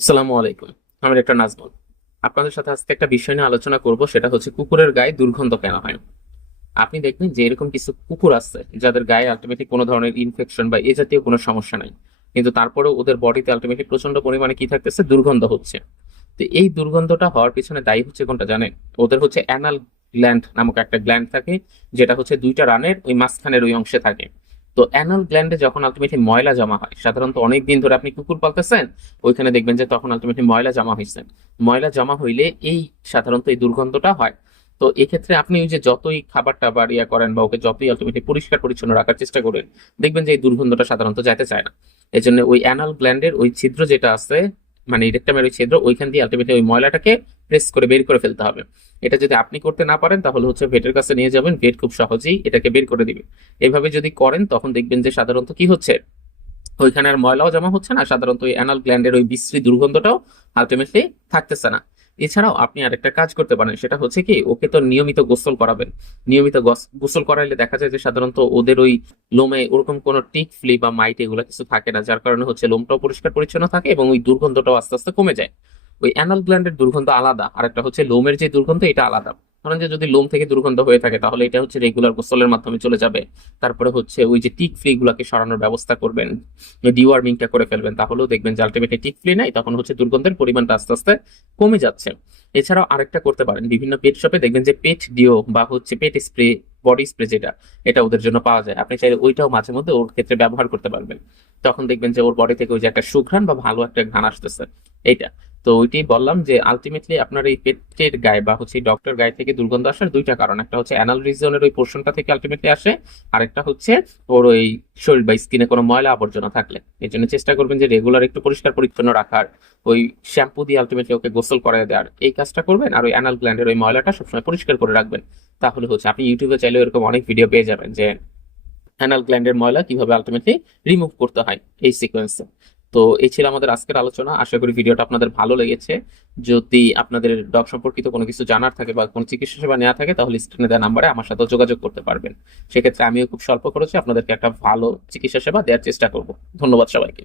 সালামু আলাইকুম, আমি একটা নাজমুল। আপনাদের সাথে আজকে একটা বিষয় নিয়ে আলোচনা করব, সেটা হচ্ছে কুকুরের গায়ে দুর্গন্ধ কেন হয়? আপনি দেখবেন যে এরকম কিছু কুকুর আছে, যাদের গায়ে আলটিমেটলি কোনো ধরনের ইনফেকশন বা এ জাতীয় কোনো সমস্যা নাই। কিন্তু তারপরেও ওদের বডিতে আলটিমেটলি প্রচণ্ড পরিমাণে কি থাকতেছে? দুর্গন্ধ হচ্ছে। তো এই দুর্গন্ধটা হওয়ার পিছনে দায়ী হচ্ছে কোনটা জানেন? ওদের হচ্ছে অ্যানাল গ্ল্যান্ড নামক একটা গ্ল্যান্ড থাকে, যেটা হচ্ছে দুইটা রানের ওই মাঝখানের ওই অংশে থাকে। তো অ্যানাল গ্ল্যান্ডে যখন আলটিমেটলি ময়লা জমা হয়, সাধারণত অনেক দিন ধরে আপনি কুকুর পালতেছেন, ওইখানে দেখবেন যে তখন আলটিমেটলি ময়লা জমা হয়েছে ময়লা জমা হইলে এই সাধারণত এই দুর্গন্ধটা হয়। তো এক্ষেত্রে আপনি ওই যে যতই খাবার টাবার ইয়া করেন বা ওকে যতই আলটিমেটলি পরিষ্কার পরিচ্ছন্ন রাখার চেষ্টা করেন, দেখবেন যে এই দুর্গন্ধটা সাধারণত যাইতে চায় না। এই জন্য ওই অ্যানাল গ্ল্যান্ডের ওই ছিদ্র যেটা আছে মানে রেক্টামের ওই ছিদ্র, ওইখান দিয়ে আলটিমেটলি ওই ময়লাটাকে প্রেস করে বের করে ফেলতে হবে। এটা যদি আপনি করতে না পারেন, তাহলে হচ্ছে ভেটের কাছে নিয়ে যাবেন, ভেট খুব সহজেই এটাকে বের করে দিবে। এভাবে যদি করেন, তখন দেখবেন যে সাধারণত কি হচ্ছে? ওইখানে আর ময়লাও জমা হচ্ছে না, সাধারণত ওই অ্যানাল গ্ল্যান্ডের ওই বিশ্রী দুর্গন্ধটাও আলটিমেটলি থাকতেছে না। এছাড়াও আপনি আরেকটা কাজ করতে পারেন, সেটা হচ্ছে কি, ওকে তো নিয়মিত গোসল করাবেন। নিয়মিত গস- গোসল করাইলে দেখা যায় যে সাধারণত ওদের ওই লোমে ওরকম কোনো টিক ফ্লি বা মাইট এগুলো কিছু থাকে না, যার কারণে হচ্ছে লোমটাও পরিষ্কার পরিচ্ছন্ন থাকে এবং ওই দুর্গন্ধটাও আস্তে আস্তে কমে যায়। ওই অ্যানাল গ্ল্যান্ডের দুর্গন্ধ আলাদা আর একটা হচ্ছে লোমের যে দুর্গন্ধ, এটা আলাদা। ধরেন যে যদি লোম থেকে দুর্গন্ধ হয়ে থাকে, তাহলে এটা হচ্ছে রেগুলার গোসলের মাধ্যমে চলে যাবে। তারপরে হচ্ছে ওই যে টিক ফ্লি গুলাকে সরানোর ব্যবস্থা করবেন ডিওয়ার্মিংটা করে ফেলবেন, তাহলেও দেখবেন যে আলটিমেটলি টিক ফ্লি নাই, তখন হচ্ছে দুর্গন্ধের পরিমাণটা আস্তে আস্তে কমে যাচ্ছে। এছাড়াও আরেকটা করতে পারেন, বিভিন্ন পেট শপে দেখবেন যে পেট ডিও বা হচ্ছে পেট স্প্রে বডি স্প্রে যেটা, এটা ওদের জন্য পাওয়া যায়। আপনি চাইলে ওইটাও মাঝে মধ্যে ওর ক্ষেত্রে ব্যবহার করতে পারবেন। তখন দেখবেন যে ওর বডি থেকে ওই যে একটা সুঘ্রাণ বা ভালো একটা ঘ্রাণ আসতেছে, এইটা। তো ওইটাই বললাম যে আলটিমেটলি আপনার এই পেটের গায়ে বা হচ্ছে ডক্টর গায়ে থেকে দুর্গন্ধ আসার দুইটা কারণ। একটা হচ্ছে অ্যানাল রিজনের ওই পোর্শনটা থেকে আলটিমেটলি আসে, আরেকটা হচ্ছে ওর ওই শরীর বা স্কিনে কোনো ময়লা আবর্জনা থাকলে। এই জন্য চেষ্টা করবেন যে রেগুলার একটু পরিষ্কার পরিচ্ছন্ন রাখার, ওই শ্যাম্পু দিয়ে আলটিমেটলি ওকে গোসল করায় দেওয়ার। এই কাজটা করবেন আর ওই অ্যানাল গ্ল্যান্ডের ওই ময়লাটা সবসময় পরিষ্কার করে রাখবেন। তাহলে হচ্ছে আপনি ইউটিউবে চাইলে এরকম অনেক ভিডিও পেয়ে যাবেন যে অ্যানাল গ্ল্যান্ডের ময়লা কীভাবে আলটিমেটলি রিমুভ করতে হয় এই সিকোয়েন্সে তো এই ছিল আমাদের আজকের আলোচনা। আশা করি ভিডিওটা আপনাদের ভালো লেগেছে। যদি আপনাদের ডগ সম্পর্কিত কোনো কিছু জানার থাকে বা কোনো চিকিৎসা সেবা নেওয়া থাকে, তাহলে স্ক্রিনে দেওয়া নাম্বারে আমার সাথে যোগাযোগ করতে পারবেন। সেক্ষেত্রে আমিও খুব স্বল্প খরচে আপনাদেরকে একটা ভালো চিকিৎসা সেবা দেওয়ার চেষ্টা করব। ধন্যবাদ সবাইকে।